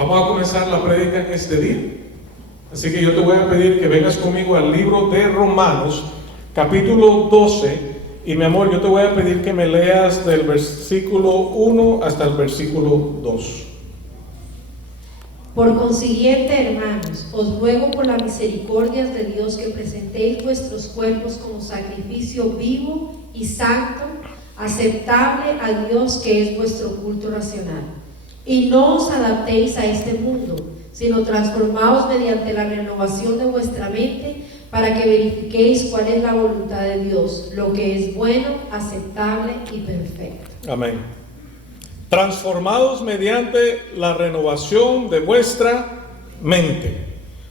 Vamos a comenzar la prédica en este día. Así que yo te voy a pedir que vengas conmigo al libro de Romanos, capítulo 12. Y mi amor, yo te voy a pedir que me leas del versículo 1 hasta el versículo 2. Por consiguiente, hermanos, os ruego por las misericordias de Dios que presentéis vuestros cuerpos como sacrificio vivo y santo, aceptable a Dios, que es vuestro culto racional. Y no os adaptéis a este mundo, sino transformaos mediante la renovación de vuestra mente, para que verifiquéis cuál es la voluntad de Dios, lo que es bueno, aceptable y perfecto. Amén. Transformados mediante la renovación de vuestra mente.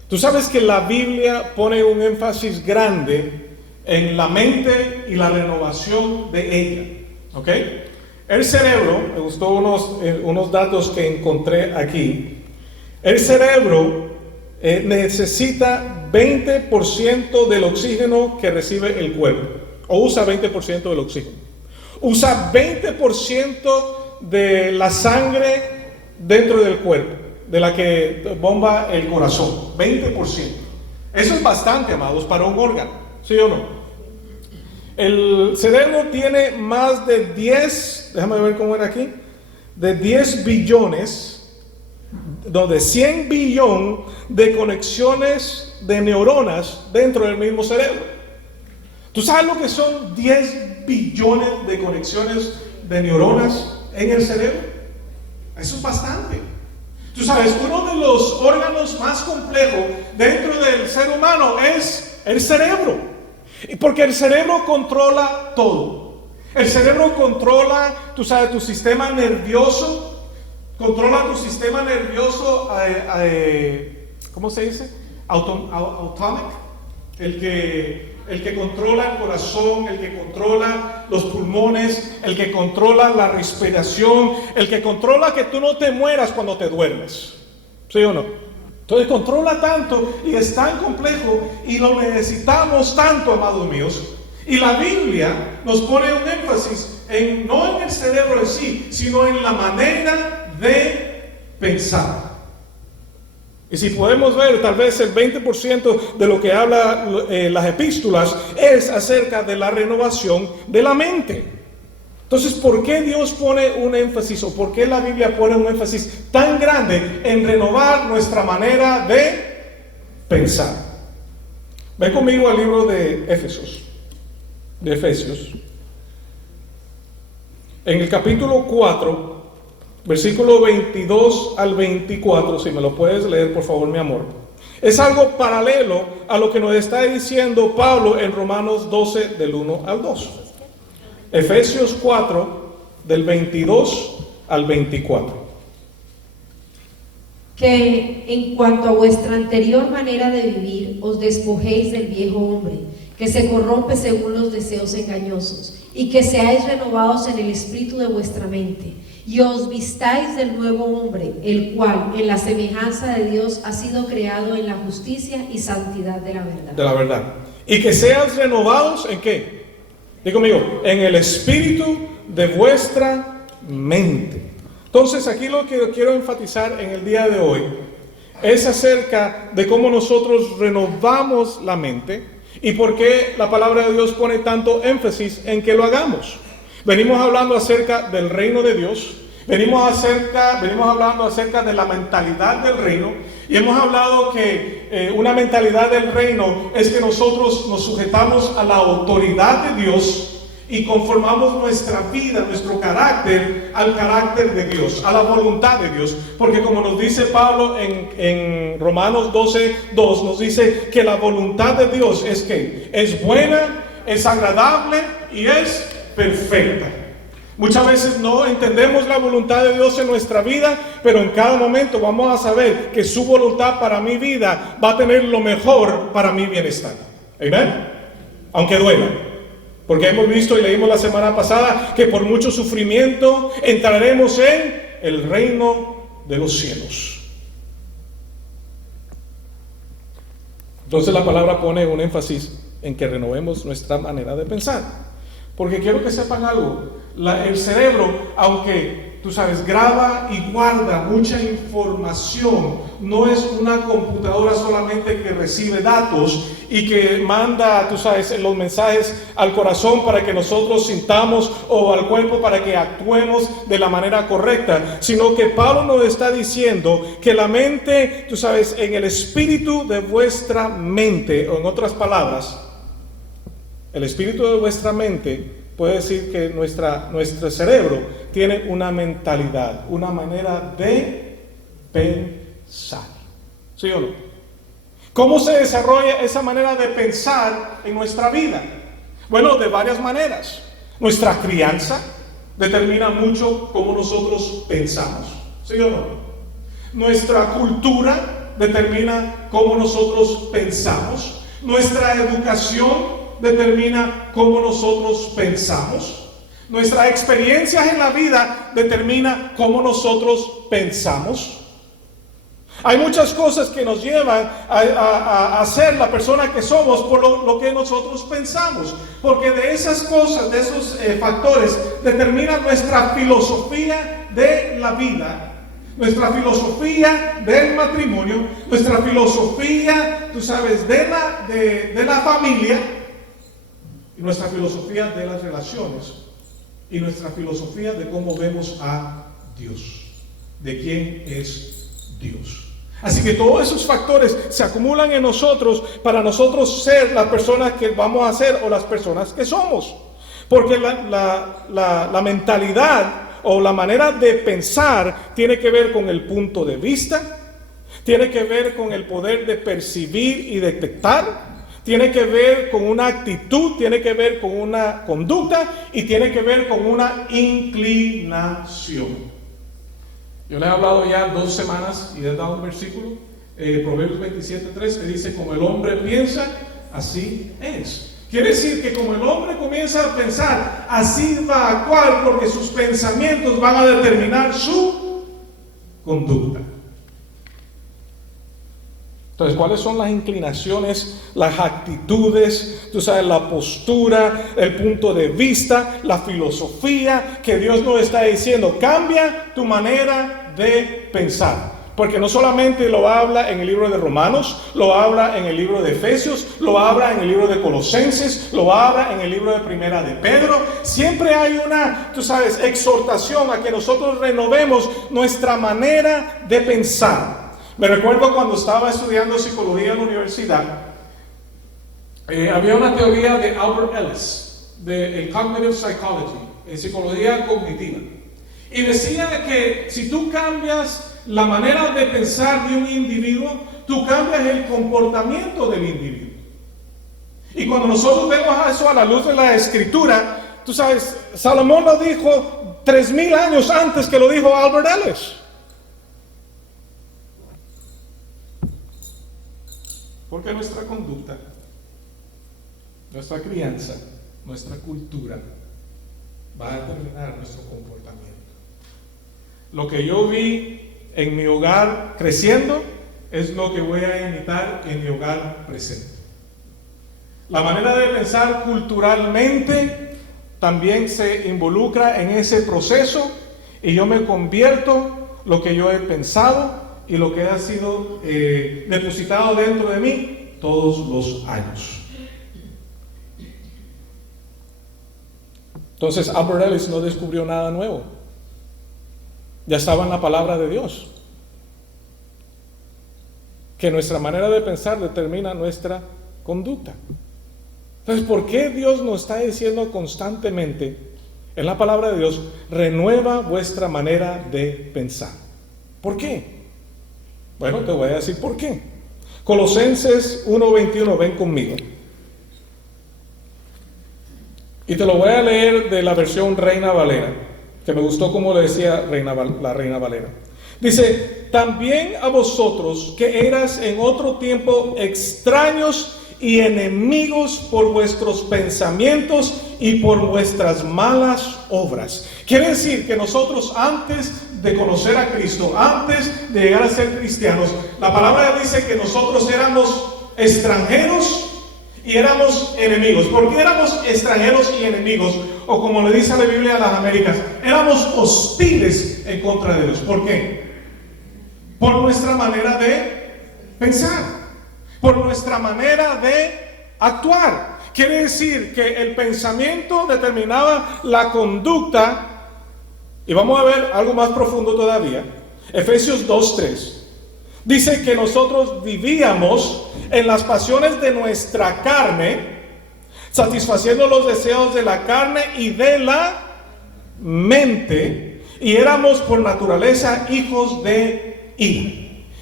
Tú sabes que la Biblia pone un énfasis grande en la mente y la renovación de ella. ¿Ok? El cerebro, me gustó unos datos que encontré aquí. El cerebro necesita 20% del oxígeno que recibe el cuerpo, o usa 20% del oxígeno. Usa 20% de la sangre dentro del cuerpo, de la que bomba el corazón, 20%. Eso es bastante, amados, para un órgano, ¿sí o no? El cerebro tiene más de 10, déjame ver cómo era aquí, de 10 billones, de 100 billón de conexiones de neuronas dentro del mismo cerebro. ¿Tú sabes lo que son 10 billones de conexiones de neuronas en el cerebro? Eso es bastante. Tú sabes, uno de los órganos más complejos dentro del ser humano es el cerebro. Porque el cerebro controla todo. El cerebro controla, tú sabes, tu sistema nervioso. Controla tu sistema nervioso, ¿cómo se dice? Autonomic. El que controla el corazón, el que controla los pulmones, el que controla la respiración, el que controla que tú no te mueras cuando te duermes. ¿Sí o no? Entonces controla tanto y es tan complejo y lo necesitamos tanto, amados míos. Y la Biblia nos pone un énfasis no en el cerebro en sí, sino en la manera de pensar. Y si podemos ver, tal vez el 20% de lo que habla las epístolas es acerca de la renovación de la mente. Entonces, ¿por qué Dios pone un énfasis, o por qué la Biblia pone un énfasis tan grande en renovar nuestra manera de pensar? Ven conmigo al libro de Efesios. En el capítulo 4, versículo 22 al 24, si me lo puedes leer, por favor, mi amor. Es algo paralelo a lo que nos está diciendo Pablo en Romanos 12, del 1 al 2. Efesios 4, del 22 al 24. Que en cuanto a vuestra anterior manera de vivir, os despojéis del viejo hombre, que se corrompe según los deseos engañosos, y que seáis renovados en el espíritu de vuestra mente, y os vistáis del nuevo hombre, el cual en la semejanza de Dios ha sido creado en la justicia y santidad de la verdad. De la verdad. Y que seas renovados ¿en qué? Diga conmigo, en el espíritu de vuestra mente. Entonces aquí lo que quiero enfatizar en el día de hoy es acerca de cómo nosotros renovamos la mente y por qué la palabra de Dios pone tanto énfasis en que lo hagamos. Venimos hablando acerca del reino de Dios, venimos hablando acerca de la mentalidad del reino, y hemos hablado que una mentalidad del reino es que nosotros nos sujetamos a la autoridad de Dios y conformamos nuestra vida, nuestro carácter al carácter de Dios, a la voluntad de Dios. Porque como nos dice Pablo en Romanos 12, 2, nos dice que la voluntad de Dios es que es buena, es agradable y es perfecta. Muchas veces no entendemos la voluntad de Dios en nuestra vida, pero en cada momento vamos a saber que su voluntad para mi vida va a tener lo mejor para mi bienestar. Amén. Aunque duela. Porque hemos visto y leímos la semana pasada que por mucho sufrimiento entraremos en el reino de los cielos. Entonces la palabra pone un énfasis en que renovemos nuestra manera de pensar. Porque quiero que sepan algo, el cerebro, aunque tú sabes, graba y guarda mucha información. No es una computadora solamente que recibe datos y que manda, tú sabes, los mensajes al corazón para que nosotros sintamos, o al cuerpo para que actuemos de la manera correcta, sino que Pablo nos está diciendo que la mente, tú sabes, en el espíritu de vuestra mente, o en otras palabras, el espíritu de vuestra mente puede decir que nuestro cerebro tiene una mentalidad, una manera de pensar. ¿Sí o no? ¿Cómo se desarrolla esa manera de pensar en nuestra vida? Bueno, de varias maneras. Nuestra crianza determina mucho cómo nosotros pensamos. ¿Sí o no? Nuestra cultura determina cómo nosotros pensamos. Nuestra educación determina cómo nosotros pensamos. Nuestra experiencia en la vida determina cómo nosotros pensamos. Hay muchas cosas que nos llevan a ser la persona que somos por lo que nosotros pensamos. Porque de esas cosas, de esos factores, determina nuestra filosofía de la vida, nuestra filosofía del matrimonio, nuestra filosofía, tú sabes, de la familia, y nuestra filosofía de las relaciones, y nuestra filosofía de cómo vemos a Dios, de quién es Dios. Así que todos esos factores se acumulan en nosotros para nosotros ser las personas que vamos a ser, o las personas que somos. Porque la mentalidad o la manera de pensar tiene que ver con el punto de vista, tiene que ver con el poder de percibir y detectar, tiene que ver con una actitud, tiene que ver con una conducta y tiene que ver con una inclinación. Yo les he hablado ya 2 semanas y les he dado un versículo, Proverbios 27:3, que dice: como el hombre piensa, así es. Quiere decir que como el hombre comienza a pensar, así va a actuar, porque sus pensamientos van a determinar su conducta. Entonces, ¿cuáles son las inclinaciones, las actitudes, tú sabes, la postura, el punto de vista, la filosofía que Dios nos está diciendo? Cambia tu manera de pensar. Porque no solamente lo habla en el libro de Romanos, lo habla en el libro de Efesios, lo habla en el libro de Colosenses, lo habla en el libro de Primera de Pedro. Siempre hay una, tú sabes, exhortación a que nosotros renovemos nuestra manera de pensar. Me recuerdo cuando estaba estudiando psicología en la universidad, había una teoría de Albert Ellis, de Cognitive Psychology, en psicología cognitiva. Y decía que si tú cambias la manera de pensar de un individuo, tú cambias el comportamiento del individuo. Y cuando nosotros vemos eso a la luz de la Escritura, tú sabes, Salomón lo dijo 3000 años antes que lo dijo Albert Ellis. Porque nuestra conducta, nuestra crianza, nuestra cultura va a determinar nuestro comportamiento. Lo que yo vi en mi hogar creciendo es lo que voy a imitar en mi hogar presente. La manera de pensar culturalmente también se involucra en ese proceso, y yo me convierto lo que yo he pensado y lo que ha sido depositado dentro de mí todos los años. Entonces Albert Ellis no descubrió nada nuevo. Ya estaba en la palabra de Dios, que nuestra manera de pensar determina nuestra conducta. Entonces, ¿por qué Dios nos está diciendo constantemente en la palabra de Dios: renueva vuestra manera de pensar? ¿Por qué? Bueno, te voy a decir por qué. Colosenses 1:21, ven conmigo. Y te lo voy a leer de la versión Reina Valera, que me gustó como le decía la Reina Valera. Dice: también a vosotros que eras en otro tiempo extraños y enemigos por vuestros pensamientos y por vuestras malas obras. Quiere decir que nosotros, antes de conocer a Cristo, antes de llegar a ser cristianos, la palabra dice que nosotros éramos extranjeros y éramos enemigos. ¿Por qué éramos extranjeros y enemigos? O como le dice la Biblia a las Américas, éramos hostiles en contra de Dios. ¿Por qué? Por nuestra manera de pensar, por nuestra manera de actuar. Quiere decir que el pensamiento determinaba la conducta. Y vamos a ver algo más profundo todavía. Efesios 2:3 dice que nosotros vivíamos en las pasiones de nuestra carne, satisfaciendo los deseos de la carne y de la mente, y éramos por naturaleza hijos de ira.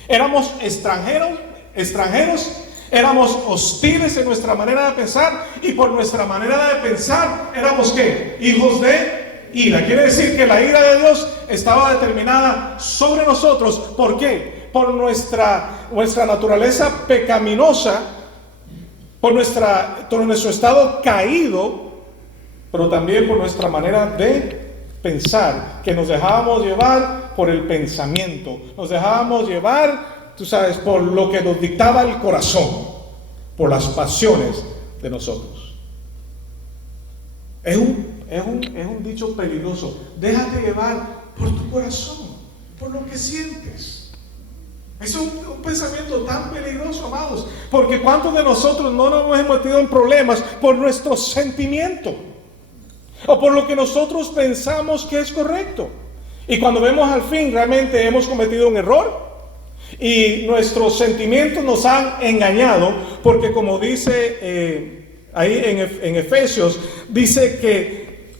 Éramos extranjeros, éramos hostiles en nuestra manera de pensar, y por nuestra manera de pensar éramos ¿qué? Hijos de ira. Quiere decir que la ira de Dios estaba determinada sobre nosotros. ¿Por qué? Por nuestra naturaleza pecaminosa, por nuestro estado caído, pero también por nuestra manera de pensar, que nos dejábamos llevar por el pensamiento, nos dejábamos llevar, tú sabes, por lo que nos dictaba el corazón, por las pasiones de nosotros. Es un dicho peligroso. Déjate llevar por tu corazón, por lo que sientes. Es un pensamiento tan peligroso, amados, porque ¿cuántos de nosotros no nos hemos metido en problemas por nuestro sentimiento o por lo que nosotros pensamos que es correcto? Y cuando vemos al fin, realmente hemos cometido un error y nuestros sentimientos nos han engañado, porque como dice ahí en Efesios, dice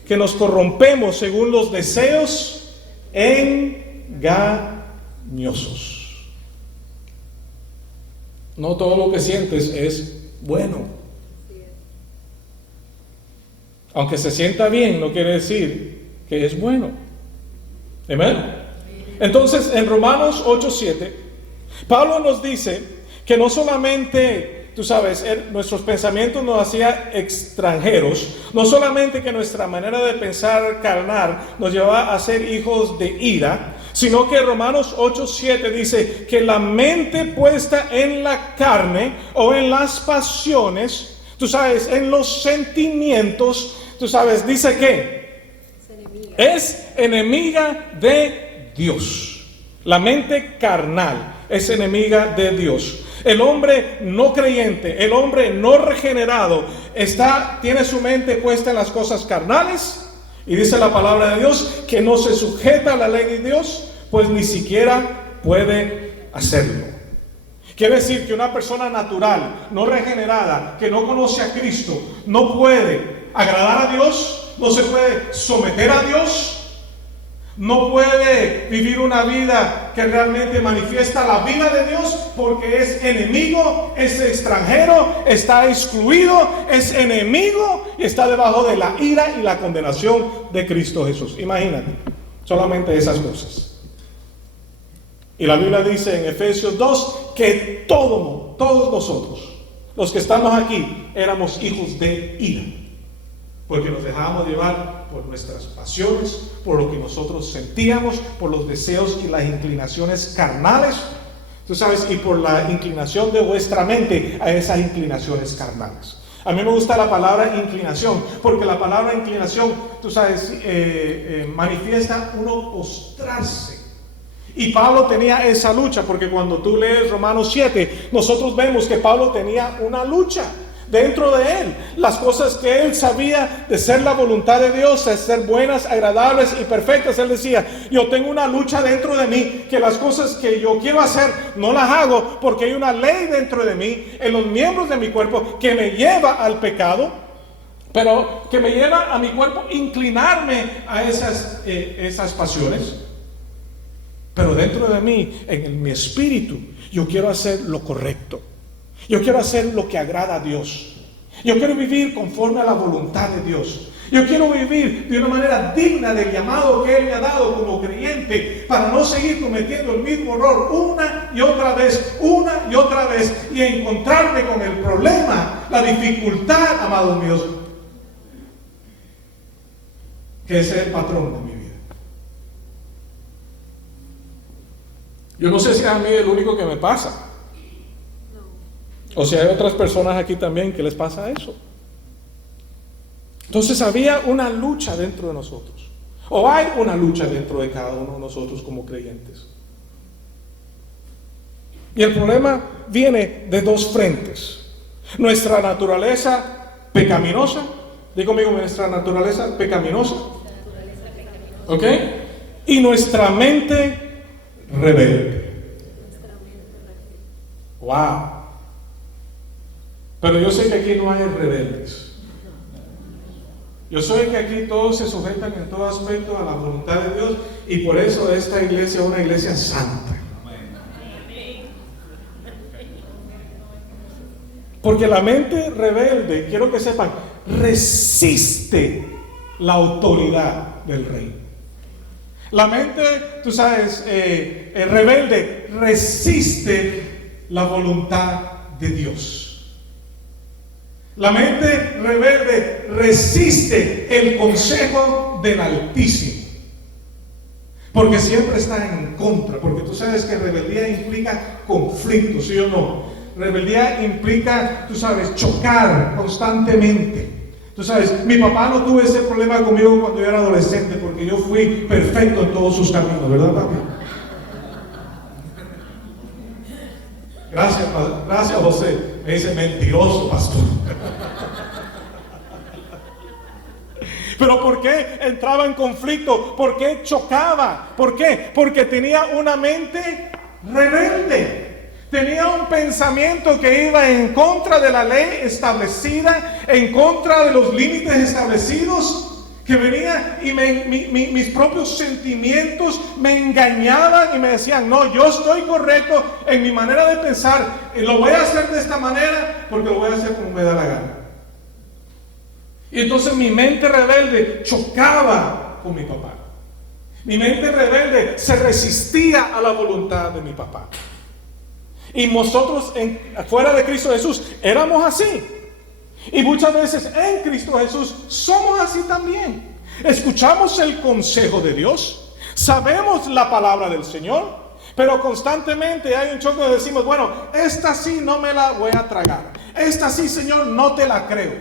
que nos corrompemos según los deseos engañosos. No todo lo que sientes es bueno. Aunque se sienta bien, no quiere decir que es bueno. ¿Amén? Entonces, en Romanos 8:7, Pablo nos dice que no solamente, tú sabes, nuestros pensamientos nos hacían extranjeros, no solamente que nuestra manera de pensar carnal nos llevaba a ser hijos de ira, sino que Romanos 8:7 dice que la mente puesta en la carne o en las pasiones, tú sabes, en los sentimientos, tú sabes, dice que es enemiga de Dios. La mente carnal es enemiga de Dios. El hombre no creyente, el hombre no regenerado, tiene su mente puesta en las cosas carnales. Y dice la palabra de Dios que no se sujeta a la ley de Dios, pues ni siquiera puede hacerlo. Quiere decir que una persona natural, no regenerada, que no conoce a Cristo, no puede agradar a Dios, no se puede someter a Dios, no puede vivir una vida que realmente manifiesta la vida de Dios, porque es enemigo, es extranjero, está excluido, es enemigo y está debajo de la ira y la condenación de Cristo Jesús. Imagínate, solamente esas cosas. Y la Biblia dice en Efesios 2 que todos nosotros, los que estamos aquí, éramos hijos de ira, porque nos dejábamos llevar por nuestras pasiones, por lo que nosotros sentíamos, por los deseos y las inclinaciones carnales, tú sabes, y por la inclinación de vuestra mente a esas inclinaciones carnales. A mí me gusta la palabra inclinación, porque la palabra inclinación, tú sabes, manifiesta uno postrarse. Y Pablo tenía esa lucha, porque cuando tú lees Romanos 7, nosotros vemos que Pablo tenía una lucha dentro de él. Las cosas que él sabía de ser la voluntad de Dios, de ser buenas, agradables y perfectas, él decía: yo tengo una lucha dentro de mí, que las cosas que yo quiero hacer no las hago, porque hay una ley dentro de mí, en los miembros de mi cuerpo, que me lleva al pecado, pero que me lleva a mi cuerpo inclinarme a esas pasiones. Pero dentro de mí, en mi espíritu, yo quiero hacer lo correcto. Yo quiero hacer lo que agrada a Dios. Yo quiero vivir conforme a la voluntad de Dios. Yo quiero vivir de una manera digna del llamado que Él me ha dado como creyente, para no seguir cometiendo el mismo error una y otra vez, y encontrarme con el problema, la dificultad, amados míos, que ese es el patrón de mi vida. Yo no sé si a mí es lo único que me pasa. O sea, hay otras personas aquí también que les pasa eso. Entonces había una lucha dentro de nosotros. O hay una lucha dentro de cada uno de nosotros como creyentes. Y el problema viene de dos frentes. Nuestra naturaleza pecaminosa. Digo conmigo, nuestra naturaleza pecaminosa. ¿Ok? Y nuestra mente rebelde. Wow. Pero yo sé que aquí no hay rebeldes. Yo sé que aquí todos se sujetan en todo aspecto a la voluntad de Dios, y por eso esta iglesia es una iglesia santa. Porque la mente rebelde, quiero que sepan, resiste la autoridad del rey. La mente, tú sabes, rebelde resiste la voluntad de Dios. La mente rebelde resiste el consejo del Altísimo. Porque siempre está en contra. Porque tú sabes que rebeldía implica conflicto, ¿sí o no? Rebeldía implica, tú sabes, chocar constantemente. Tú sabes, mi papá no tuvo ese problema conmigo cuando yo era adolescente, porque yo fui perfecto en todos sus caminos, ¿verdad, papi? Gracias, José. Me dice mentiroso, pastor. Pero ¿por qué entraba en conflicto? ¿Por qué chocaba? ¿Por qué? Porque tenía una mente rebelde. Tenía un pensamiento que iba en contra de la ley establecida, en contra de los límites establecidos, que venía y mis propios sentimientos me engañaban y me decían, no, yo estoy correcto en mi manera de pensar, y lo voy a hacer de esta manera porque lo voy a hacer como me da la gana. Y entonces mi mente rebelde chocaba con mi papá. Mi mente rebelde se resistía a la voluntad de mi papá. Y nosotros fuera de Cristo Jesús éramos así. Y muchas veces en Cristo Jesús somos así también. Escuchamos el consejo de Dios, sabemos la palabra del Señor, pero constantemente hay un choque donde decimos, bueno, esta sí no me la voy a tragar. Esta sí, Señor, no te la creo.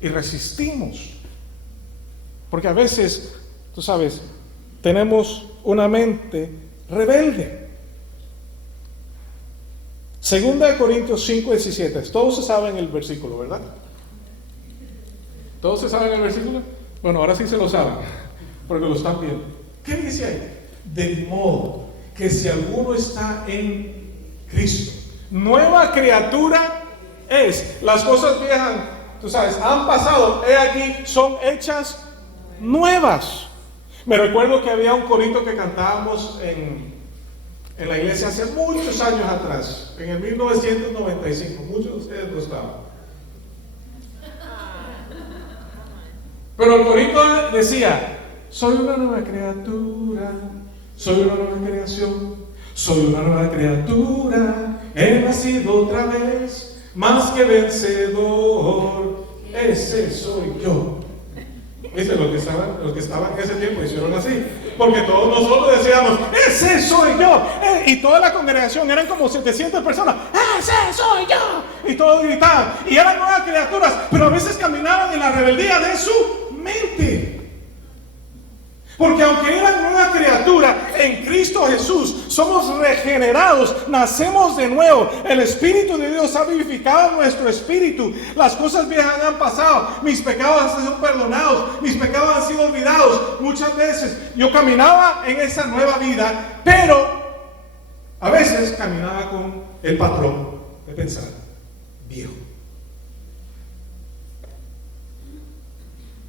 Y resistimos. Porque a veces, tú sabes, tenemos una mente rebelde. Segunda de Corintios 5:17. Todos se saben el versículo, ¿verdad? ¿Todos se saben el versículo? Bueno, ahora sí se lo saben, porque lo están viendo. ¿Qué dice ahí? De modo que si alguno está en Cristo, nueva criatura es. Las cosas viejas, tú sabes, han pasado, he aquí, son hechas nuevas. Me recuerdo que había un corito que cantábamos en la iglesia hace muchos años atrás, en el 1995, muchos de ustedes no estaban. Pero el corito decía, soy una nueva criatura, soy una nueva creación, soy una nueva criatura, he nacido otra vez, más que vencedor, ese soy yo. ¿Viste? Los que estaban en ese tiempo hicieron así. Porque todos nosotros decíamos, ese soy yo. Y toda la congregación, eran como 700 personas, ese soy yo. Y todos gritaban. Y eran nuevas criaturas, pero a veces caminaban en la rebeldía de su mente. Porque aunque eran nueva criatura en Cristo Jesús, somos regenerados, nacemos de nuevo. El Espíritu de Dios ha vivificado nuestro espíritu. Las cosas viejas han pasado, mis pecados han sido perdonados, mis pecados han sido olvidados. Muchas veces yo caminaba en esa nueva vida, pero a veces caminaba con el patrón de pensar viejo.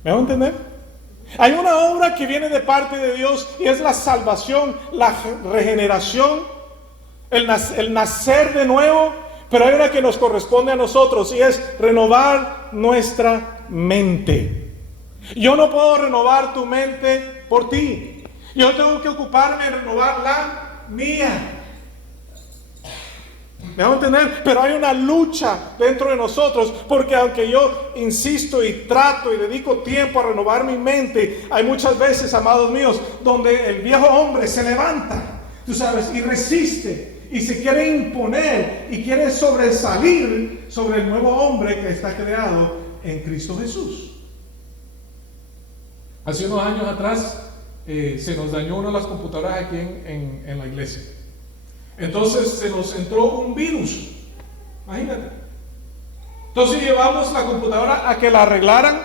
¿Me van a entender? Hay una obra que viene de parte de Dios y es la salvación, la regeneración, el nacer de nuevo, pero hay una que nos corresponde a nosotros y es renovar nuestra mente. Yo no puedo renovar tu mente por ti. Yo tengo que ocuparme en renovar la mía. ¿Me van a entender? Pero hay una lucha dentro de nosotros, porque aunque yo insisto y trato y dedico tiempo a renovar mi mente, hay muchas veces, amados míos, donde el viejo hombre se levanta, tú sabes, y resiste y se quiere imponer y quiere sobresalir sobre el nuevo hombre que está creado en Cristo Jesús. Hace unos años atrás se nos dañó una de las computadoras aquí en la iglesia. Entonces se nos entró un virus, imagínate. Entonces llevamos la computadora a que la arreglaran,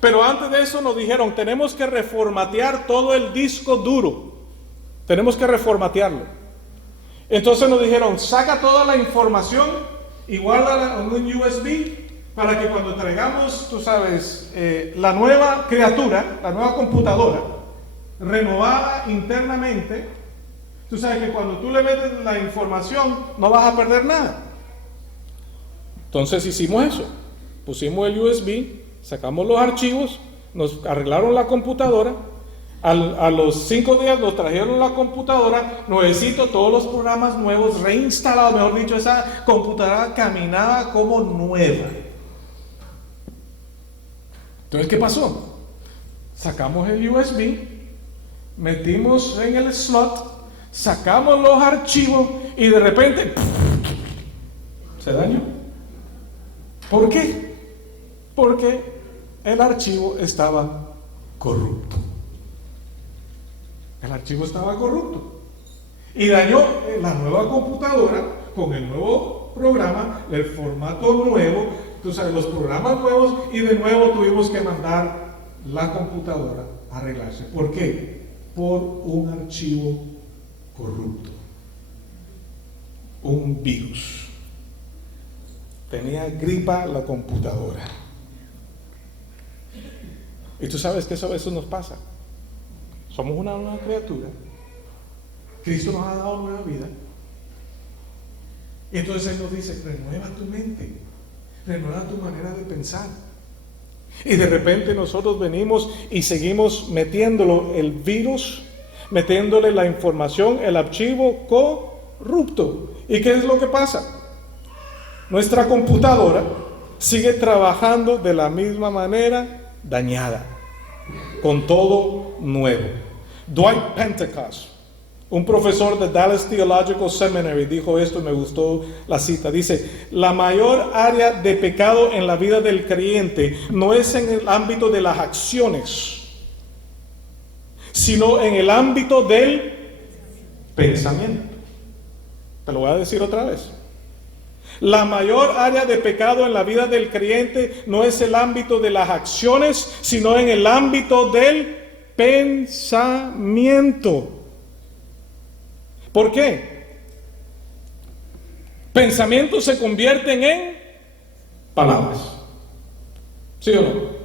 pero antes de eso nos dijeron, tenemos que reformatear todo el disco duro, tenemos que reformatearlo. Entonces nos dijeron, saca toda la información y guárdala en un USB para que cuando traigamos, tú sabes, la nueva criatura, la nueva computadora, renovada internamente, tú sabes que cuando tú le metes la información no vas a perder nada. Entonces hicimos eso, pusimos el USB, sacamos los archivos, nos arreglaron la computadora, a los 5 días nos trajeron la computadora, nuevecito, todos los programas nuevos, reinstalados, mejor dicho, esa computadora caminaba como nueva. Entonces, ¿qué pasó? Sacamos el USB, metimos en el slot, sacamos los archivos y de repente se dañó. ¿Por qué? Porque el archivo estaba corrupto. El archivo estaba corrupto y dañó la nueva computadora con el nuevo programa, el formato nuevo, tú sabes, los programas nuevos, y de nuevo tuvimos que mandar la computadora a arreglarse. ¿Por qué? Por un archivo corrupto, un virus. Tenía gripa la computadora. Y tú sabes que eso a veces nos pasa. Somos una nueva criatura. Cristo nos ha dado nueva vida. Y entonces Él nos dice, renueva tu mente, renueva tu manera de pensar. Y de repente nosotros venimos y seguimos metiéndolo el virus, metiéndole la información, el archivo corrupto. ¿Y qué es lo que pasa? Nuestra computadora sigue trabajando de la misma manera, dañada, con todo nuevo. Dwight Pentecost, un profesor de Dallas Theological Seminary, dijo esto y me gustó la cita. Dice, la mayor área de pecado en la vida del creyente no es en el ámbito de las acciones, sino en el ámbito del pensamiento. Te lo voy a decir otra vez. La mayor área de pecado en la vida del creyente no es el ámbito de las acciones, sino en el ámbito del pensamiento. ¿Por qué? Pensamientos se convierten en palabras. ¿Sí o no?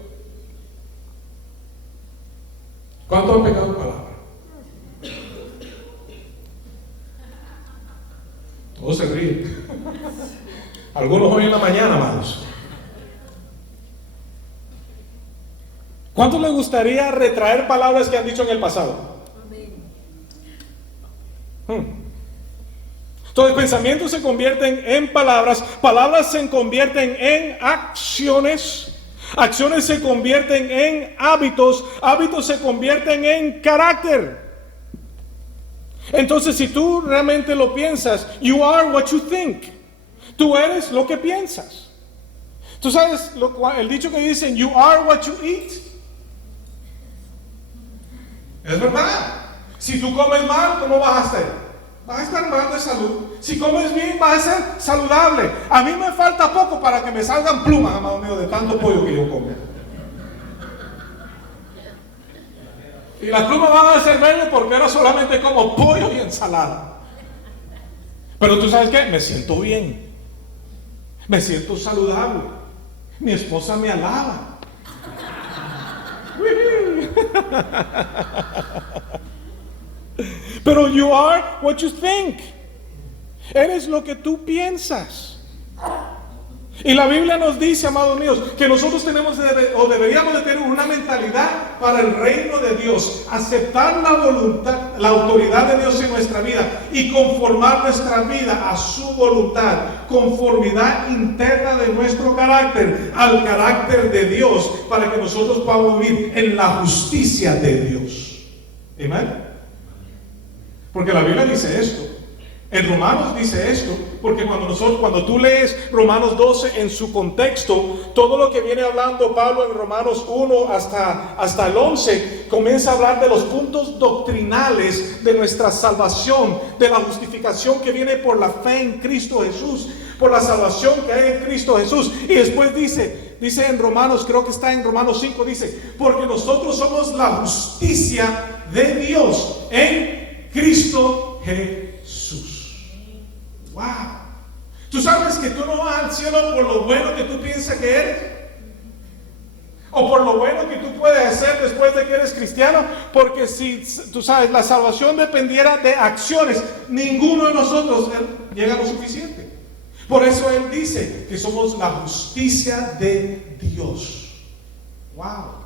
¿Cuánto han pecado en palabras? Todos se ríen. Algunos hoy en la mañana, amados. ¿Cuánto les gustaría retraer palabras que han dicho en el pasado? Entonces, pensamientos se convierten en palabras, palabras se convierten en acciones, acciones se convierten en hábitos, hábitos se convierten en carácter. Entonces, si tú realmente lo piensas, you are what you think. Tú eres lo que piensas. Tú sabes el dicho que dicen, you are what you eat. Es verdad. Si tú comes mal, ¿cómo vas a estar? Vas a estar mal de salud. Si comes bien, vas a ser saludable. A mí me falta poco para que me salgan plumas, amado mío, de tanto pollo que yo como. Y las plumas van a ser verdes porque ahora solamente como pollo y ensalada. Pero tú sabes qué, me siento bien. Me siento saludable. Mi esposa me alaba. Pero you are what you think. Eres lo que tú piensas. Y la Biblia nos dice, amados míos, que nosotros tenemos o deberíamos de tener una mentalidad para el reino de Dios, aceptar la voluntad, la autoridad de Dios en nuestra vida y conformar nuestra vida a su voluntad, conformidad interna de nuestro carácter al carácter de Dios, para que nosotros podamos vivir en la justicia de Dios. Amén. Porque la Biblia dice esto: En Romanos dice esto, porque cuando tú lees Romanos 12 en su contexto, todo lo que viene hablando Pablo en Romanos 1 hasta el 11, comienza a hablar de los puntos doctrinales de nuestra salvación, de la justificación que viene por la fe en Cristo Jesús, por la salvación que hay en Cristo Jesús. Y después dice en Romanos, creo que está en Romanos 5, dice, porque nosotros somos la justicia de Dios en Cristo Jesús. Wow. ¿Tú sabes que tú no vas al cielo por lo bueno que tú piensas que eres? ¿O por lo bueno que tú puedes hacer después de que eres cristiano? Porque si, tú sabes, la salvación dependiera de acciones, ninguno de nosotros llega a lo suficiente. Por eso Él dice que somos la justicia de Dios. Wow.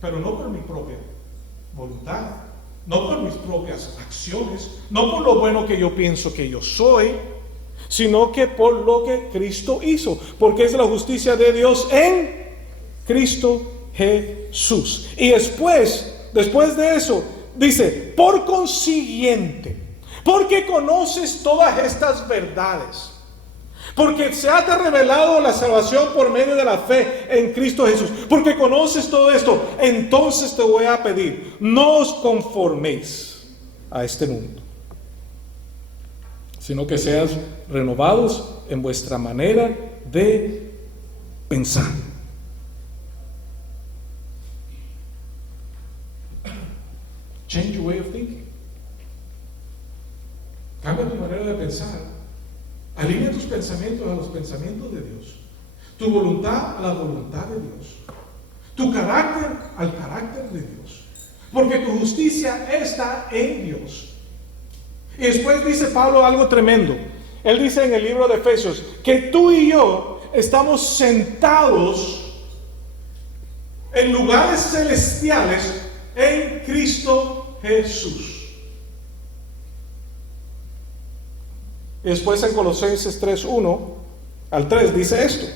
Pero no por mi propia voluntad, no por mis propias acciones, no por lo bueno que yo pienso que yo soy, sino que por lo que Cristo hizo, porque es la justicia de Dios en Cristo Jesús. Y después de eso, dice, por consiguiente, porque conoces todas estas verdades, porque se ha te revelado la salvación por medio de la fe en Cristo Jesús, porque conoces todo esto, entonces te voy a pedir, no os conforméis a este mundo, sino que seas renovados en vuestra manera de pensar. Change your way of thinking. Cambia tu manera de pensar. Alinea tus pensamientos a los pensamientos de Dios, tu voluntad a la voluntad de Dios, tu carácter al carácter de Dios, porque tu justicia está en Dios. Y después dice Pablo algo tremendo. Él dice en el libro de Efesios que tú y yo estamos sentados en lugares celestiales en Cristo Jesús. Y después en Colosenses 3:1 al 3 dice esto: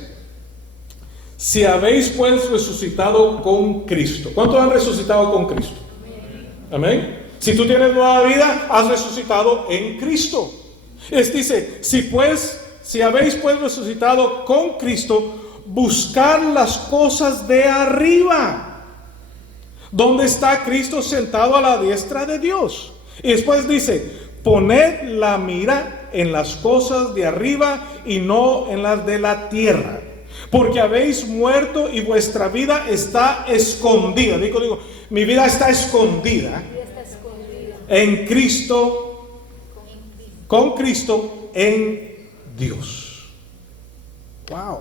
si habéis pues resucitado con Cristo. ¿Cuántos han resucitado con Cristo? Amén. Si tú tienes nueva vida, has resucitado en Cristo. Dice, si habéis pues resucitado con Cristo, buscar las cosas de arriba, donde está Cristo sentado a la diestra de Dios. Y después dice, poned la mira en las cosas de arriba y no en las de la tierra, porque habéis muerto y vuestra vida está escondida. Digo, mi vida está escondida en Cristo, con Cristo en Dios. Wow.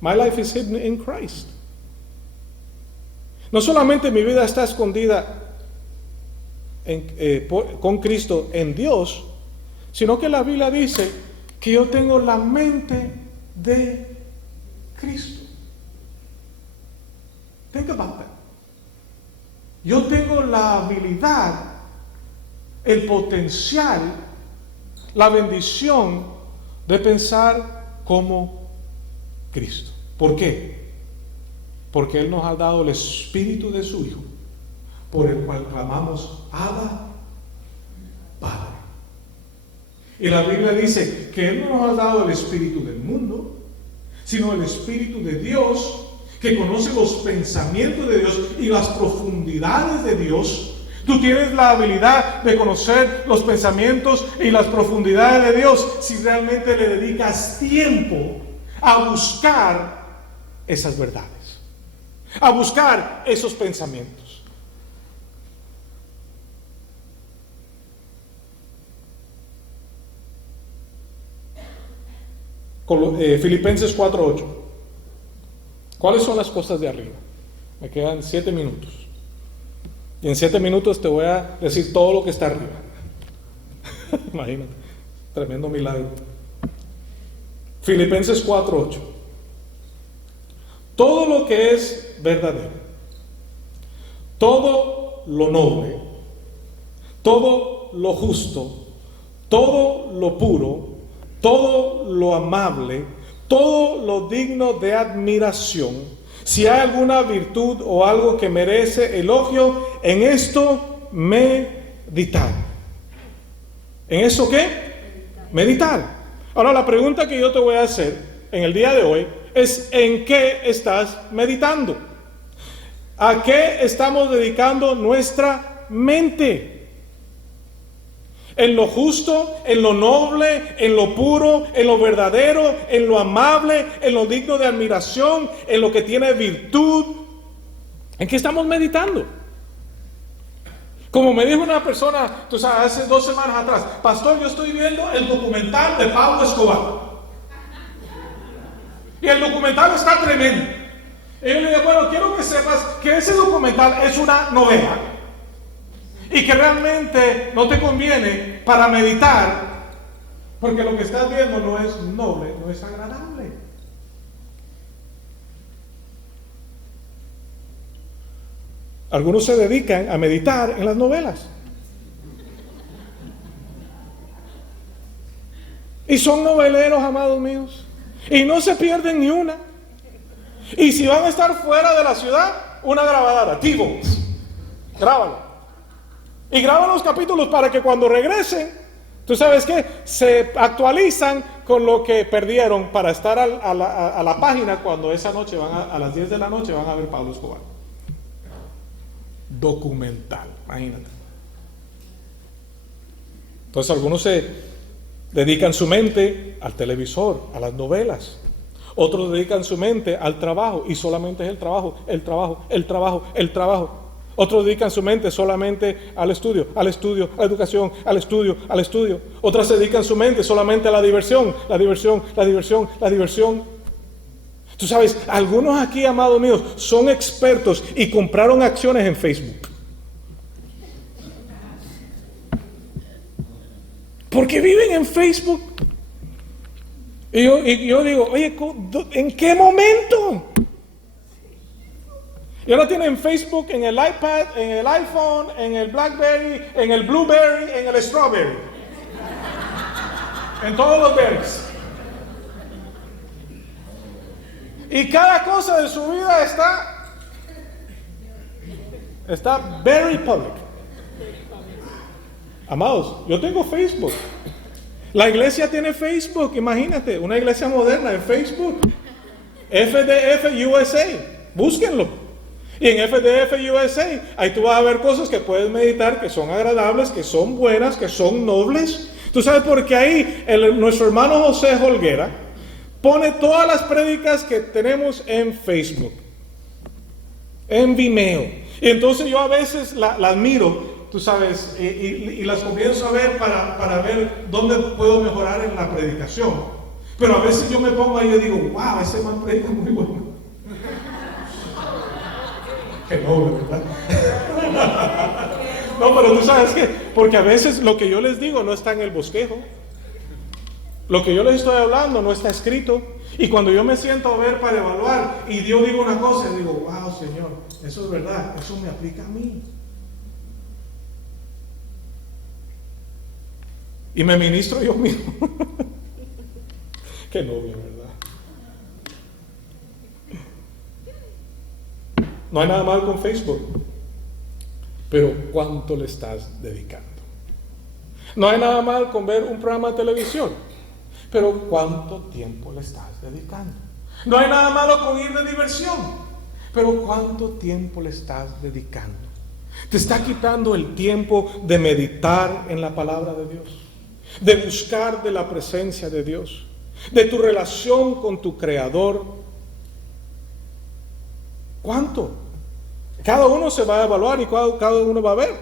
My life is hidden in Christ. No solamente mi vida está escondida con Cristo en Dios, sino que la Biblia dice que yo tengo la mente de Cristo. Think about that. Yo tengo la habilidad, el potencial, la bendición de pensar como Cristo. ¿Por qué? Porque Él nos ha dado el Espíritu de su Hijo, por el cual clamamos Abba, Padre. Y la Biblia dice que Él no nos ha dado el espíritu del mundo, sino el Espíritu de Dios, que conoce los pensamientos de Dios y las profundidades de Dios. Tú tienes la habilidad de conocer los pensamientos y las profundidades de Dios si realmente le dedicas tiempo a buscar esas verdades, a buscar esos pensamientos. Filipenses 4:8. ¿Cuáles son las cosas de arriba? Me quedan 7 minutos. Y en 7 minutos te voy a decir todo lo que está arriba. Imagínate, tremendo milagro. Filipenses 4:8. Todo lo que es verdadero, todo lo noble, todo lo justo, todo lo puro, todo lo amable, todo lo digno de admiración, si hay alguna virtud o algo que merece elogio, en esto me meditar. ¿En eso qué? Meditar. Ahora la pregunta que yo te voy a hacer en el día de hoy es: ¿en qué estás meditando? ¿A qué estamos dedicando nuestra mente? ¿En lo justo, en lo noble, en lo puro, en lo verdadero, en lo amable, en lo digno de admiración, en lo que tiene virtud? ¿En qué estamos meditando? Como me dijo una persona, tú sabes, hace 2 semanas atrás: pastor, yo estoy viendo el documental de Pablo Escobar. Y el documental está tremendo. Y yo le digo: bueno, quiero que sepas que ese documental es una novela. Y que realmente no te conviene para meditar, porque lo que estás viendo no es noble, no es agradable. Algunos se dedican a meditar en las novelas. Y son noveleros, amados míos. Y no se pierden ni una. Y si van a estar fuera de la ciudad, una grabadora, T-Bones, grábalo. Y graban los capítulos para que cuando regresen, tú sabes qué, se actualizan con lo que perdieron para estar a la página cuando esa noche a las 10 de la noche van a ver Pablo Escobar. Documental, imagínate. Entonces algunos se dedican su mente al televisor, a las novelas. Otros dedican su mente al trabajo y solamente es el trabajo, el trabajo, el trabajo, el trabajo. Otros dedican su mente solamente al estudio, a la educación, al estudio. Otras se dedican su mente solamente a la diversión, la diversión, la diversión, la diversión. Tú sabes, algunos aquí, amados míos, son expertos y compraron acciones en Facebook. Porque viven en Facebook. Y yo digo: oye, ¿en qué momento? Y ahora tienen Facebook en el iPad, en el iPhone, en el BlackBerry, en el Blueberry, en el Strawberry. En todos los berries. Y cada cosa de su vida está very public. Amados, yo tengo Facebook. La iglesia tiene Facebook, imagínate, una iglesia moderna en Facebook. FDF USA, búsquenlo. Y en FDF USA, ahí tú vas a ver cosas que puedes meditar, que son agradables, que son buenas, que son nobles. Tú sabes, porque ahí nuestro hermano José Holguera pone todas las prédicas que tenemos en Facebook, en Vimeo. Y entonces yo a veces las miro, tú sabes, y las comienzo a ver para ver dónde puedo mejorar en la predicación. Pero a veces yo me pongo ahí y digo: wow, ese man predica muy bueno. Que no, ¿verdad? No, pero tú sabes que, porque a veces lo que yo les digo no está en el bosquejo. Lo que yo les estoy hablando no está escrito. Y cuando yo me siento a ver para evaluar y Dios digo una cosa, y digo: wow, Señor, eso es verdad, eso me aplica a mí. Y me ministro yo mismo. Qué novio, ¿verdad? No hay nada mal con Facebook, pero ¿cuánto le estás dedicando? No hay nada mal con ver un programa de televisión, pero ¿cuánto tiempo le estás dedicando? No hay nada malo con ir de diversión, pero ¿cuánto tiempo le estás dedicando? Te está quitando el tiempo de meditar en la palabra de Dios, de buscar de la presencia de Dios, de tu relación con tu Creador. ¿Cuánto? Cada uno se va a evaluar y cada uno va a ver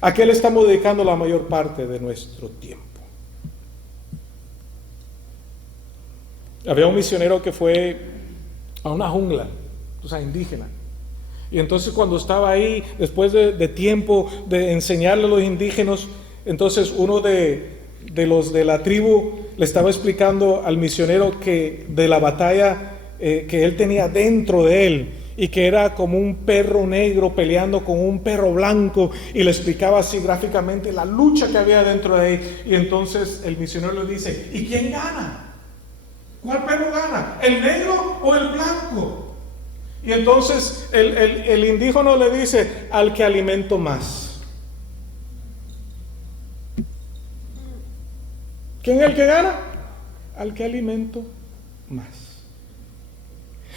a qué le estamos dedicando la mayor parte de nuestro tiempo. Había un misionero que fue a una jungla, o sea, indígena. Y entonces cuando estaba ahí, después de tiempo de enseñarle a los indígenas, entonces uno de los de la tribu le estaba explicando al misionero que de la batalla que él tenía dentro de él, y que era como un perro negro peleando con un perro blanco, y le explicaba así gráficamente la lucha que había dentro de él. Y entonces el misionero le dice: ¿y quién gana? ¿Cuál perro gana? ¿El negro o el blanco? Y entonces el indígena le dice: al que alimento más. ¿Quién es el que gana? Al que alimento más.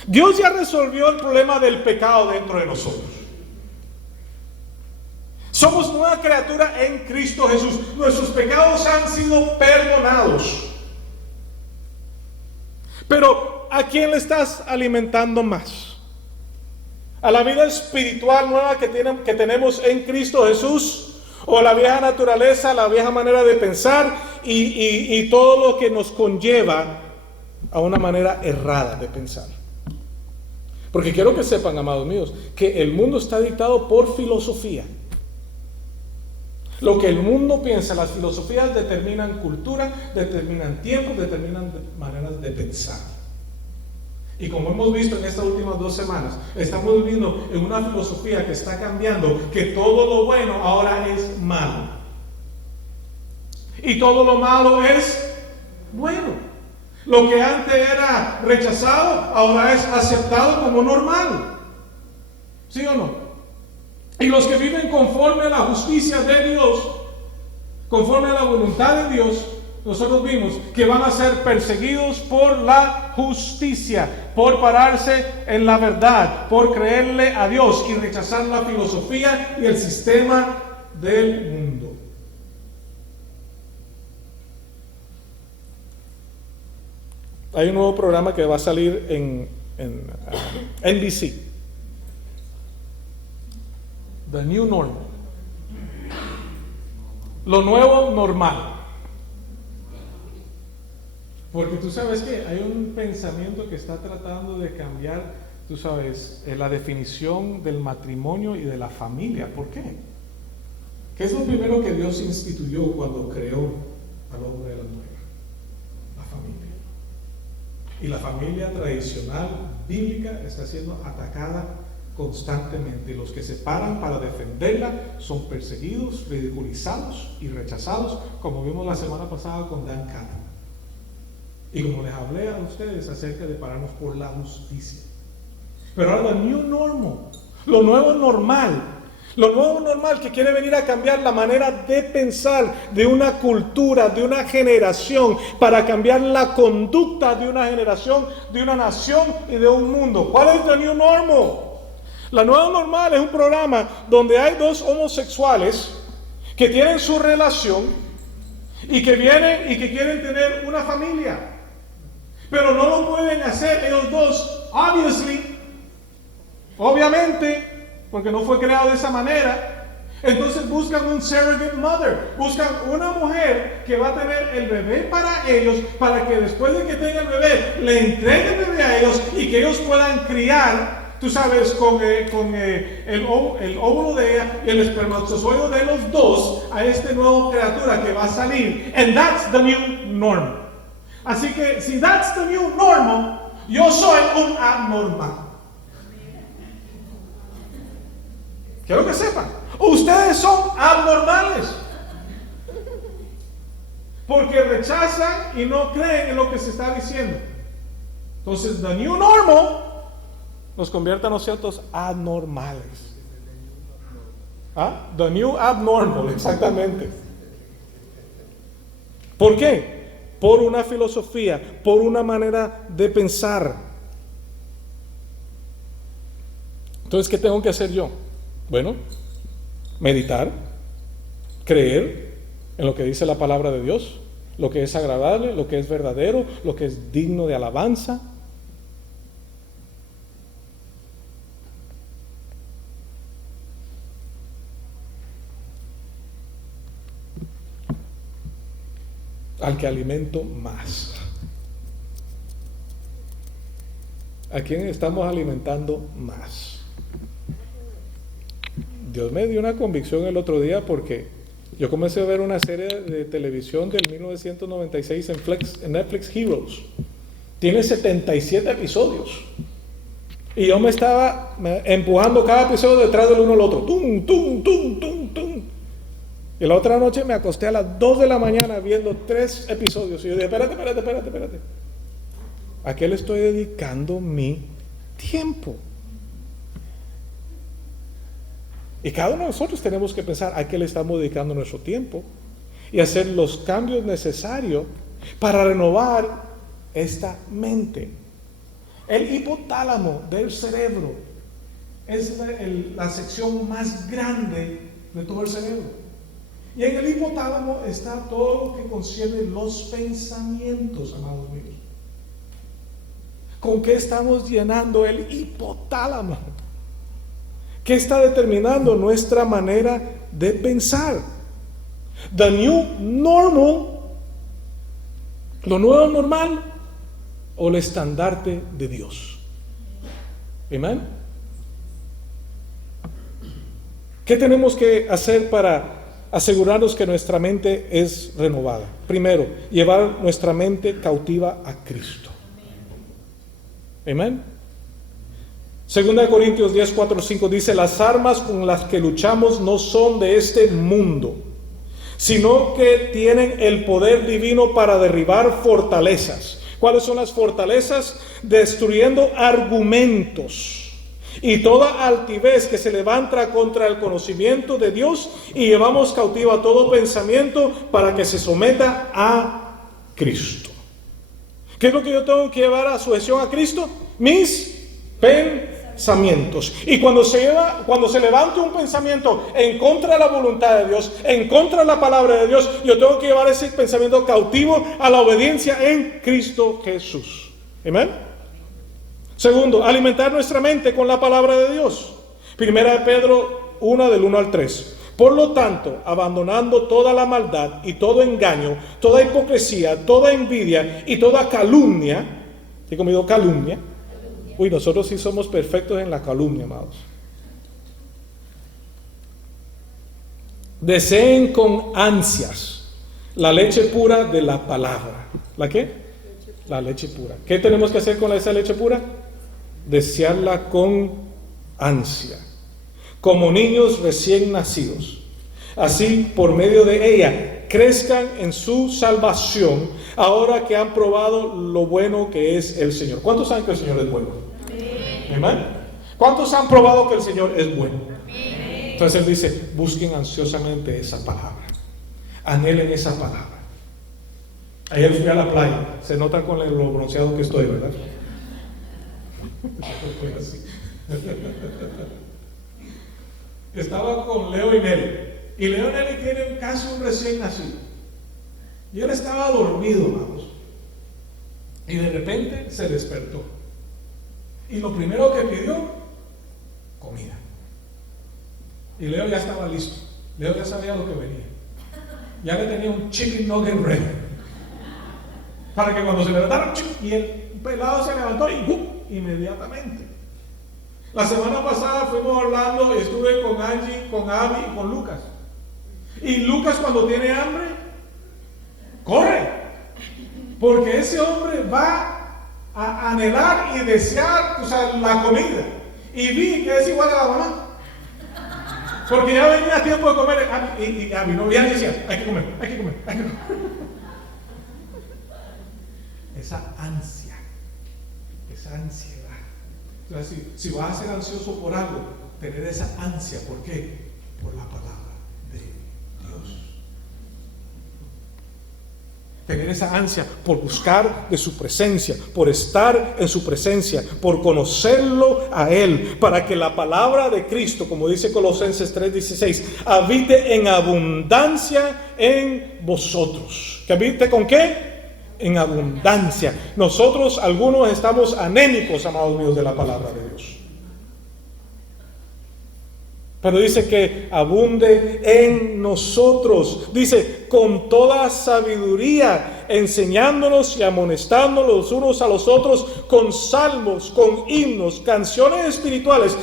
Dios ya resolvió el problema del pecado dentro de nosotros. Somos nueva criatura en Cristo Jesús. Nuestros pecados han sido perdonados. Pero ¿a quién le estás alimentando más? ¿A la vida espiritual nueva que tenemos en Cristo Jesús? ¿O a la vieja naturaleza, la vieja manera de pensar y todo lo que nos conlleva a una manera errada de pensar? Porque quiero que sepan, amados míos, que el mundo está dictado por filosofía. Lo que el mundo piensa, las filosofías determinan cultura, determinan tiempos, determinan maneras de pensar. Y como hemos visto en estas últimas 2 semanas, estamos viviendo en una filosofía que está cambiando, que todo lo bueno ahora es malo. Y todo lo malo es bueno. Lo que antes era rechazado, ahora es aceptado como normal. ¿Sí o no? Y los que viven conforme a la justicia de Dios, conforme a la voluntad de Dios, nosotros vimos que van a ser perseguidos por la justicia, por pararse en la verdad, por creerle a Dios y rechazar la filosofía y el sistema del mundo. Hay un nuevo programa que va a salir en NBC. The New Normal. Lo nuevo normal. Porque tú sabes que hay un pensamiento que está tratando de cambiar, tú sabes, la definición del matrimonio y de la familia. ¿Por qué? ¿Qué es lo primero que Dios instituyó cuando creó al hombre y a la mujer? La familia. Y la familia tradicional, bíblica, está siendo atacada constantemente. Y los que se paran para defenderla son perseguidos, ridiculizados y rechazados, como vimos la semana pasada con Dan Cannon. Y como les hablé a ustedes acerca de pararnos por la justicia. Pero ahora the new normal, lo nuevo normal que quiere venir a cambiar la manera de pensar de una cultura, de una generación, para cambiar la conducta de una generación, de una nación y de un mundo. ¿Cuál es the new normal? La nueva normal es un programa donde hay 2 homosexuales que tienen su relación y que vienen y que quieren tener una familia. Pero no lo pueden hacer ellos dos, obviamente, porque no fue creado de esa manera. Entonces buscan un surrogate mother, buscan una mujer que va a tener el bebé para ellos, para que después de que tenga el bebé, le entregue el bebé a ellos y que ellos puedan criar, tú sabes, con el óvulo de ella y el espermatozoide de los dos a esta nueva criatura que va a salir. And that's the new normal. Así que si that's the new normal, yo soy un abnormal. Quiero que sepan, ustedes son abnormales. Porque rechazan y no creen en lo que se está diciendo. Entonces, the new normal nos convierte a nosotros anormales. ¿Ah? The new abnormal, exactamente. ¿Por qué? Por una filosofía, por una manera de pensar. Entonces, ¿qué tengo que hacer yo? Bueno, meditar, creer en lo que dice la palabra de Dios, lo que es agradable, lo que es verdadero, lo que es digno de alabanza. Al que alimento más. ¿A quién estamos alimentando más? Dios me dio una convicción el otro día porque yo comencé a ver una serie de televisión del 1996 en Netflix, Heroes. Tiene 77 episodios. Y yo me estaba empujando cada episodio detrás del uno al otro. ¡Tum, tum, tum, tum, tum! Y la otra noche me acosté a las 2 de la mañana viendo 3 episodios. Y yo dije, espérate. ¿A qué le estoy dedicando mi tiempo? Y cada uno de nosotros tenemos que pensar a qué le estamos dedicando nuestro tiempo. y hacer los cambios necesarios para renovar esta mente. El hipotálamo del cerebro es la sección más grande de todo el cerebro. Y en el hipotálamo está todo lo que concierne los pensamientos, amados míos. ¿Con qué estamos llenando el hipotálamo? ¿Qué está determinando nuestra manera de pensar? The new normal, lo nuevo normal o el estandarte de Dios. Amén. ¿Qué tenemos que hacer para asegurarnos que nuestra mente es renovada? Primero, llevar nuestra mente cautiva a Cristo. Amén. 2 Corintios 10, 4, 5 dice: las armas con las que luchamos no son de este mundo, sino que tienen el poder divino para derribar fortalezas. ¿Cuáles son las fortalezas? Destruyendo argumentos y toda altivez que se levanta contra el conocimiento de Dios, y llevamos cautivo a todo pensamiento para que se someta a Cristo. ¿Qué es lo que yo tengo que llevar a sujeción a Cristo? Mis pensamientos. Y cuando se levante un pensamiento en contra de la voluntad de Dios, en contra de la palabra de Dios, yo tengo que llevar ese pensamiento cautivo a la obediencia en Cristo Jesús. Amén. Segundo, alimentar nuestra mente con la palabra de Dios. Primera de Pedro 1, del 1 al 3. Por lo tanto, abandonando toda la maldad y todo engaño, toda hipocresía, toda envidia y toda calumnia. ¿He comido calumnia? Uy, nosotros sí somos perfectos en la calumnia, amados. Deseen con ansias la leche pura de la palabra. ¿La qué? La leche pura. ¿Qué tenemos que hacer con esa leche pura? Desearla con ansia, como niños recién nacidos. Así, por medio de ella, crezcan en su salvación, ahora que han probado lo bueno que es el Señor. ¿Cuántos saben que el Señor es bueno? Amén. ¿Cuántos han probado que el Señor es bueno? Entonces Él dice: busquen ansiosamente esa palabra, anhelen esa palabra. Ayer fui a la playa, se nota con lo bronceado que estoy, ¿verdad? Estaba con Leo y Nelly, y Leo y Nelly tienen casi un recién nacido, y él estaba dormido, vamos, y de repente se despertó, y lo primero que pidió, comida. Y Leo ya estaba listo, Leo ya sabía lo que venía, ya le tenía un chicken nugget ready, para que cuando se levantara, y el pelado se levantó y inmediatamente. La semana pasada fuimos hablando y estuve con Angie, con Abby y con Lucas. Y Lucas, cuando tiene hambre, corre, porque ese hombre va a anhelar y desear, la comida. Y vi que es igual a la mamá, porque ya venía tiempo de comer. Y Abby no, ya decía: hay que comer, hay que comer, hay que comer. Esa ansia, esa ansiedad. Entonces, si vas a ser ansioso por algo, tener esa ansia, ¿por qué? Por la palabra de Dios. Tener esa ansia por buscar de su presencia, por estar en su presencia, por conocerlo a Él, para que la palabra de Cristo, como dice Colosenses 3:16, habite en abundancia en vosotros. ¿Que habite con qué? En abundancia. Nosotros, algunos, estamos anémicos, amados míos, de la palabra de Dios. Pero dice que abunde en nosotros. Dice: con toda sabiduría, enseñándonos y amonestándonos los unos a los otros con salmos, con himnos, canciones espirituales,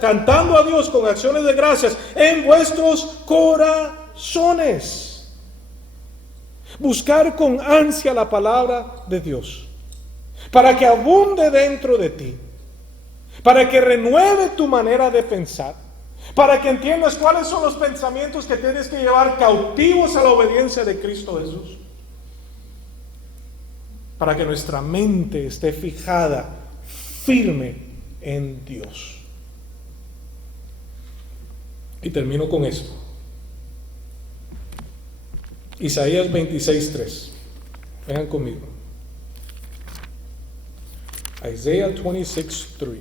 cantando a Dios con acciones de gracias en vuestros corazones. Buscar con ansia la palabra de Dios, para que abunde dentro de ti, para que renueve tu manera de pensar, para que entiendas cuáles son los pensamientos que tienes que llevar cautivos a la obediencia de Cristo Jesús, para que nuestra mente esté fijada, firme en Dios. Y termino con esto. Isaías 26:3. Vengan conmigo. Isaiah 26:3.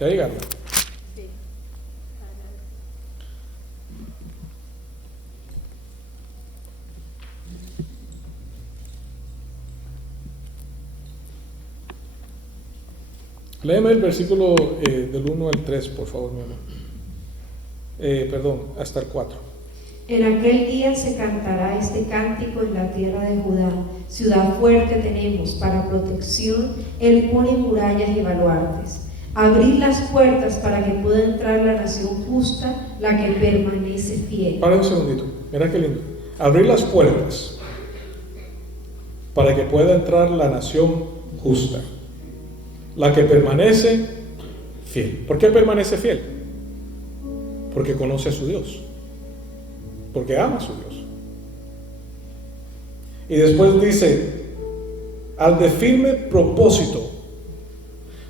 ¿Ya llegaron? Sí. Léeme el versículo del 1 al 3, por favor, mi amor. Perdón, hasta el 4. En aquel día se cantará este cántico en la tierra de Judá. Ciudad fuerte tenemos para protección, Él pone murallas y baluartes. Abrid las puertas para que pueda entrar la nación justa, la que permanece fiel. Para un segundito, mira qué lindo. Abrir las puertas para que pueda entrar la nación justa, la que permanece fiel. ¿Por qué permanece fiel? Porque conoce a su Dios, porque ama a su Dios. Y después dice, al de firme propósito,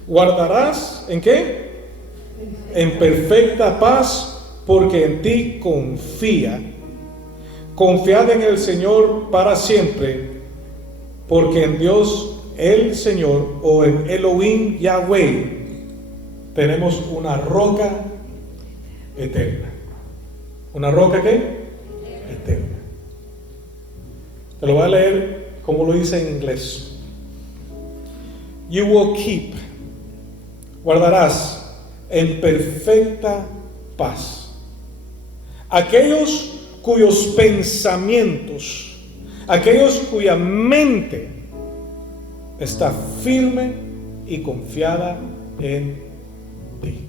guardarás, ¿en qué? En perfecta paz, porque en ti confía. Confiad en el Señor para siempre, porque en Dios el Señor, o en Elohim Yahweh, tenemos una roca eterna. ¿Una roca qué? Eterna. Te lo voy a leer como lo dice en inglés. You will keep, guardarás en perfecta paz aquellos cuyos pensamientos, aquellos cuya mente está firme y confiada en ti.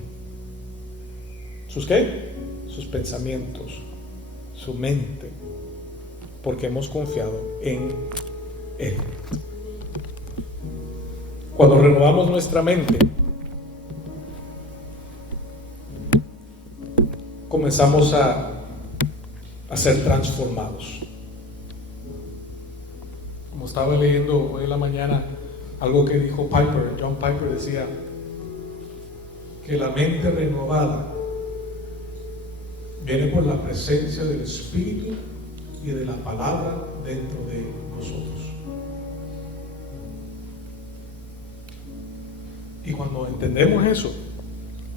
¿Sus qué? Sus pensamientos, su mente, porque hemos confiado en Él. Cuando renovamos nuestra mente, comenzamos a ser transformados. Como estaba leyendo hoy en la mañana algo que dijo Piper, John Piper decía que la mente renovada viene por la presencia del Espíritu y de la palabra dentro de nosotros. Y cuando entendemos eso,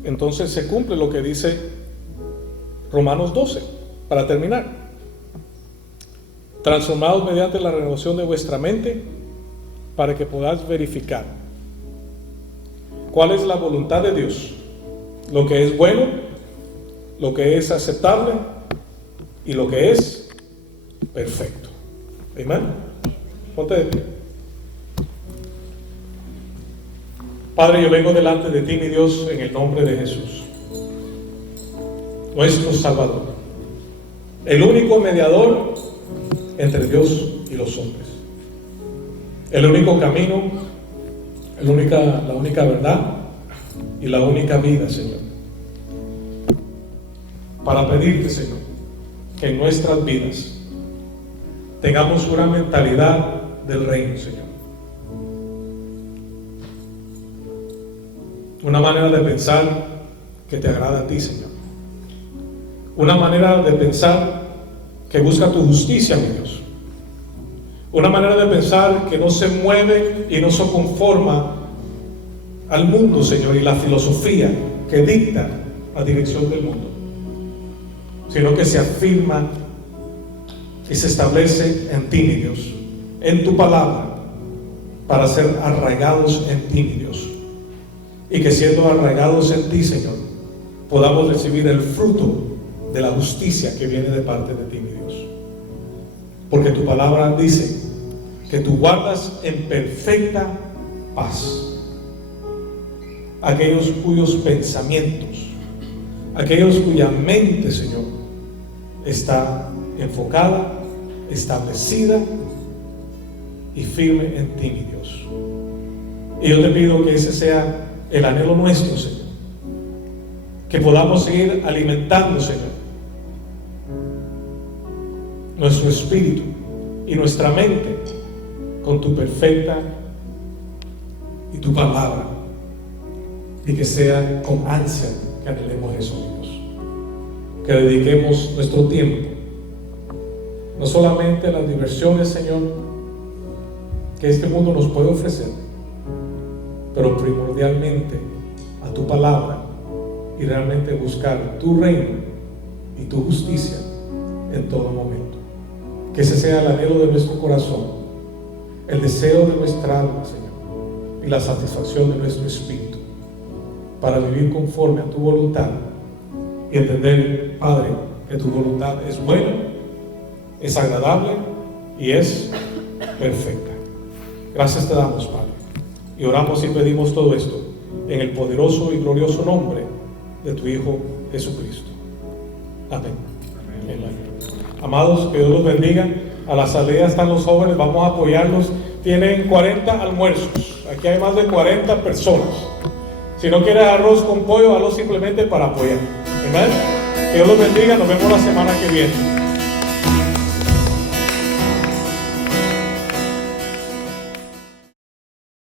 entonces se cumple lo que dice Romanos 12, para terminar. Transformados mediante la renovación de vuestra mente, para que podáis verificar cuál es la voluntad de Dios, lo que es bueno, lo que es aceptable y lo que es perfecto. Amén. Ponte de pie. Padre, yo vengo delante de ti, mi Dios, en el nombre de Jesús, nuestro Salvador, el único mediador entre Dios y los hombres, el único camino, la única verdad y la única vida, Señor. Para pedirte, Señor, que en nuestras vidas tengamos una mentalidad del reino, Señor. Una manera de pensar que te agrada a ti, Señor. Una manera de pensar que busca tu justicia, mi Dios. Una manera de pensar que no se mueve y no se conforma al mundo, Señor, y la filosofía que dicta la dirección del mundo, sino que se afirma y se establece en ti, mi Dios, en tu palabra, para ser arraigados en ti, mi Dios, y que siendo arraigados en ti, Señor, podamos recibir el fruto de la justicia que viene de parte de ti, mi Dios. Porque tu palabra dice que tú guardas en perfecta paz aquellos cuyos pensamientos, aquellos cuya mente, Señor, está enfocada, establecida y firme en ti, mi Dios. Y yo te pido que ese sea el anhelo nuestro, Señor, que podamos seguir alimentando, Señor, nuestro espíritu y nuestra mente con tu perfecta y tu palabra y que sea con ansia que anhelemos eso, Dios. Que dediquemos nuestro tiempo no solamente a las diversiones, Señor, que este mundo nos puede ofrecer, pero primordialmente a tu palabra y realmente buscar tu reino y tu justicia en todo momento. Que ese sea el anhelo de nuestro corazón, el deseo de nuestra alma, Señor, y la satisfacción de nuestro espíritu, para vivir conforme a tu voluntad y entender, Padre, que tu voluntad es buena, es agradable y es perfecta. Gracias te damos, Padre, y oramos y pedimos todo esto en el poderoso y glorioso nombre de tu Hijo Jesucristo. Amén. Amén. Amados, que Dios los bendiga. A la salida están los jóvenes, vamos a apoyarlos. Tienen 40 almuerzos, aquí hay más de 40 personas. Si no quieres arroz con pollo, hazlo simplemente para apoyar. Amén. Que Dios los bendiga, nos vemos la semana que viene.